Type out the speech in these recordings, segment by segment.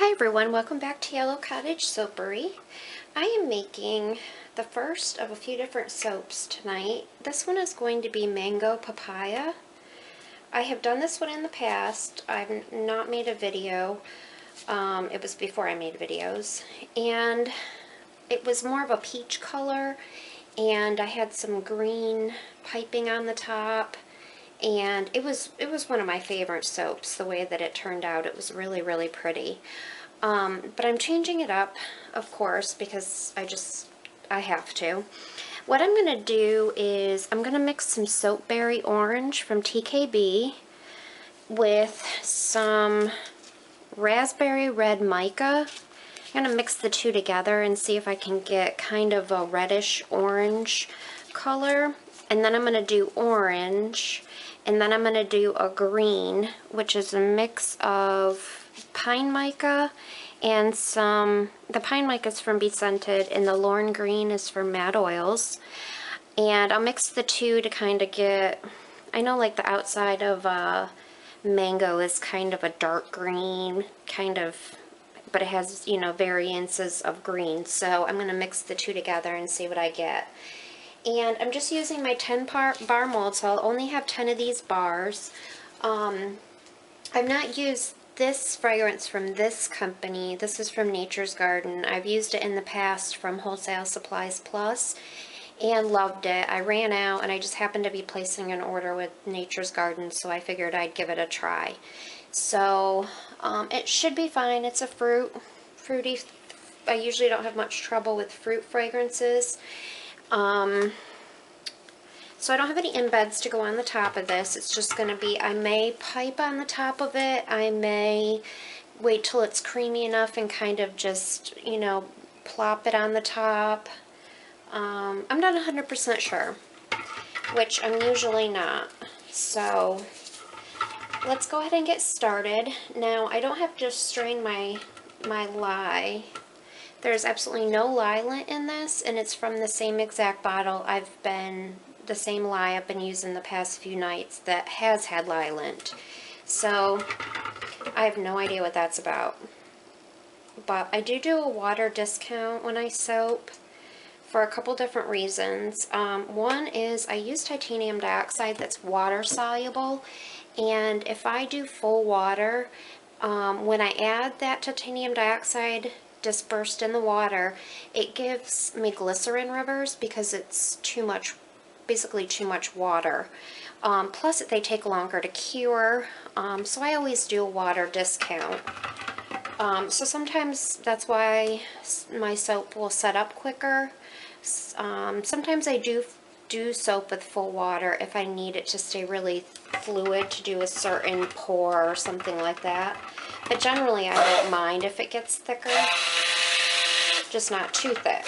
Hi everyone, welcome back to Yellow Cottage Soapery. I am making the first of a few different soaps tonight. This one is going to be Mango Papaya. I have done this one in the past. I've not made a video. It was before I made videos. And it was more of a peach color. And I had some green piping on the top. And it was one of my favorite soaps, the way that it turned out. It was really, really pretty. But I'm changing it up, of course, because I have to. What I'm going to do is I'm going to mix some Soapberry Orange from TKB with some Raspberry Red Mica. I'm going to mix the two together and see if I can get kind of a reddish orange color. And then I'm going to do orange, and then I'm going to do a green, which is a mix of pine mica and the pine mica is from Be Scented and the Lorne Green is from Mad Oils. And I'll mix the two to kind of get, I know like the outside of mango is kind of a dark green, but it has, you know, variances of green. So I'm going to mix the two together and see what I get. And I'm just using my 10 bar mold, so I'll only have 10 of these bars. I've not used this fragrance from this company. This is from Nature's Garden. I've used it in the past from Wholesale Supplies Plus and loved it. I ran out and I just happened to be placing an order with Nature's Garden, so I figured I'd give it a try. So it should be fine. It's a fruity. I usually don't have much trouble with fruit fragrances. So I don't have any embeds to go on the top of this. It's just going to be, I may pipe on the top of it. I may wait till it's creamy enough and kind of just, you know, plop it on the top. I'm not 100% sure, which I'm usually not. So let's go ahead and get started. Now, I don't have to strain my lye. There's absolutely no lye lint in this, and it's from the same exact bottle the same lye I've been using the past few nights that has had lye lint. So I have no idea what that's about. But I do a water discount when I soap for a couple different reasons. One is I use titanium dioxide that's water soluble, and if I do full water, when I add that titanium dioxide dispersed in the water, it gives me glycerin rivers because it's basically too much water. Plus they take longer to cure, so I always do a water discount. So sometimes that's why my soap will set up quicker. Sometimes I do soap with full water if I need it to stay really fluid to do a certain pour or something like that. But generally I don't mind if it gets thicker, just not too thick.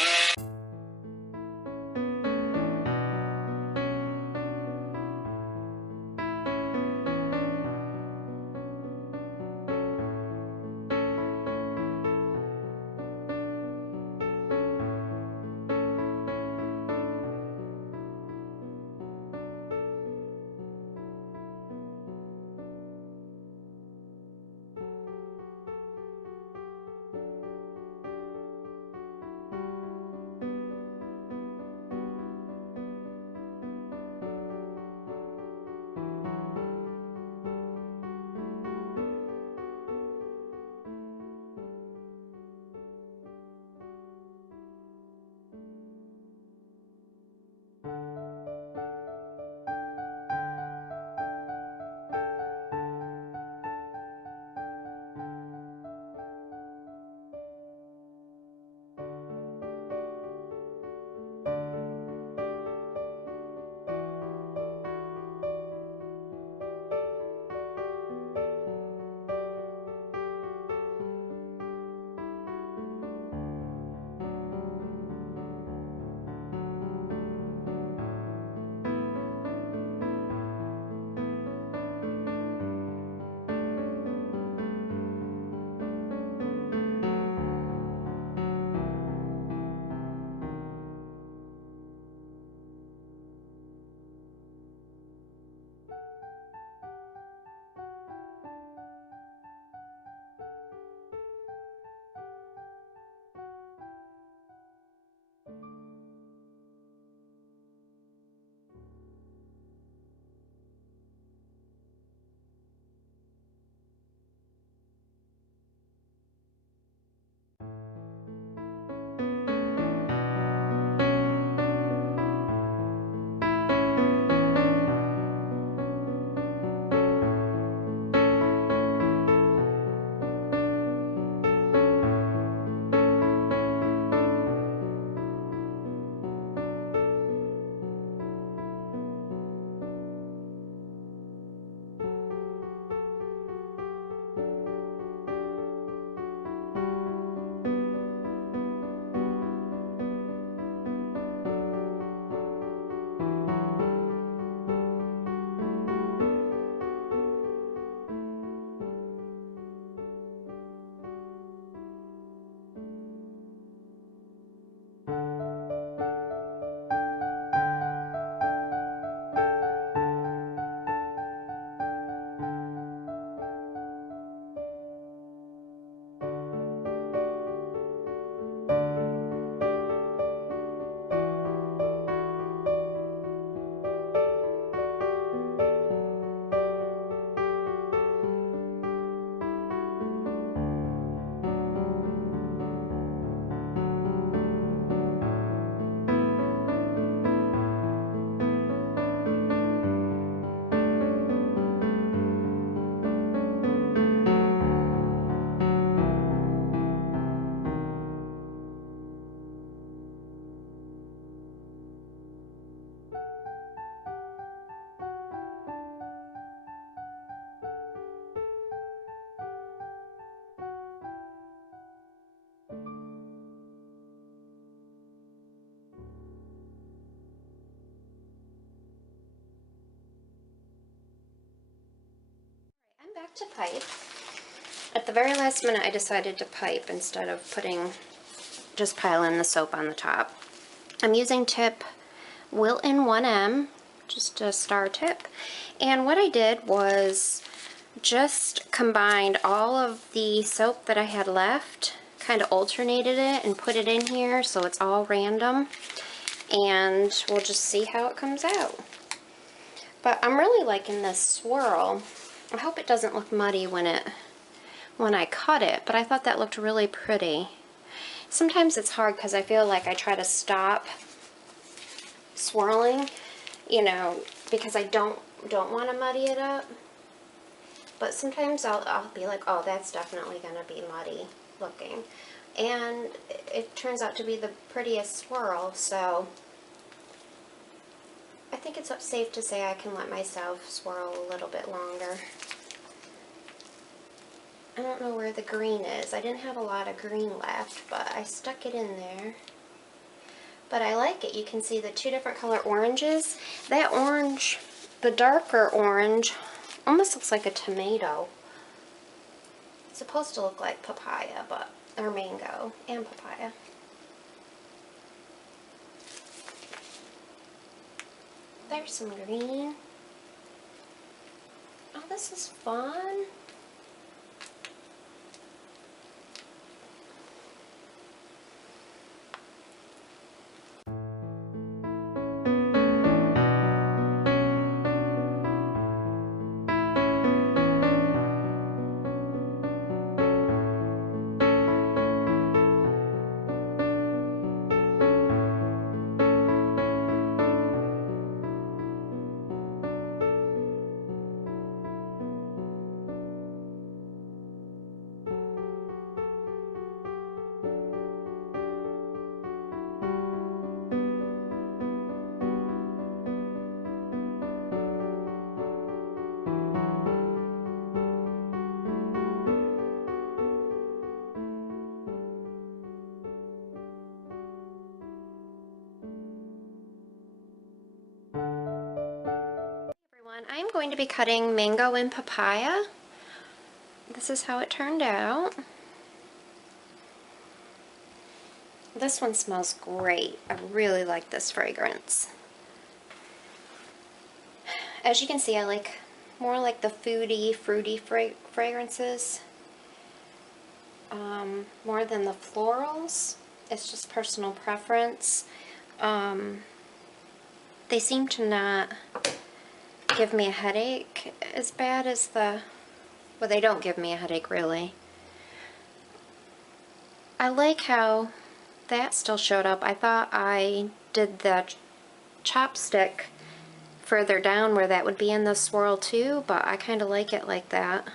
back to pipe. At the very last minute I decided to pipe instead of just piling the soap on the top. I'm using tip Wilton 1M, just a star tip. And what I did was just combined all of the soap that I had left, kind of alternated it and put it in here so it's all random. And we'll just see how it comes out. But I'm really liking this swirl. I hope it doesn't look muddy when I cut it, but I thought that looked really pretty. Sometimes it's hard because I feel like I try to stop swirling, you know, because I don't want to muddy it up. But sometimes I'll be like, oh, that's definitely going to be muddy looking. And it turns out to be the prettiest swirl, so I think it's safe to say I can let myself swirl a little bit longer. I don't know where the green is. I didn't have a lot of green left, but I stuck it in there. But I like it. You can see the two different color oranges. That orange, the darker orange, almost looks like a tomato. It's supposed to look like papaya, or mango and papaya. There's some green. Oh, this is fun. I'm going to be cutting mango and papaya. This is how it turned out. This one smells great. I really like this fragrance. As you can see, I like more like the foodie, fruity fragrances more than the florals. It's just personal preference. They seem to not give me a headache as bad as well, they don't give me a headache really. I like how that still showed up. I thought I did the chopstick further down where that would be in the swirl too, but I kind of like it like that.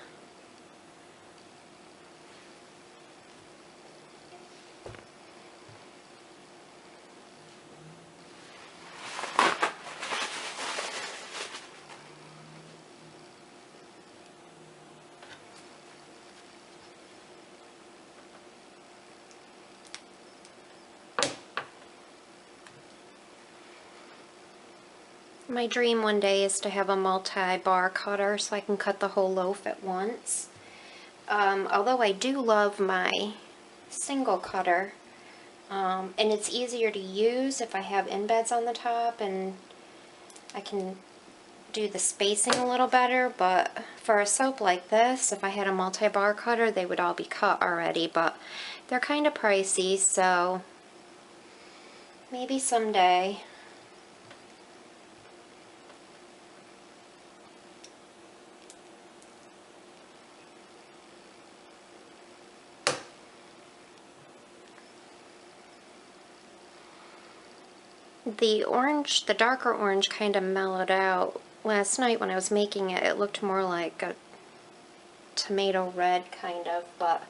My dream one day is to have a multi-bar cutter so I can cut the whole loaf at once. Although I do love my single cutter, and it's easier to use if I have embeds on the top and I can do the spacing a little better, but for a soap like this, if I had a multi-bar cutter, they would all be cut already, but they're kind of pricey, so maybe someday. The orange, the darker orange kind of mellowed out. Last night when I was making it, it looked more like a tomato red kind of, but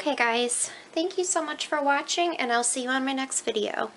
Okay guys, thank you so much for watching, and I'll see you on my next video.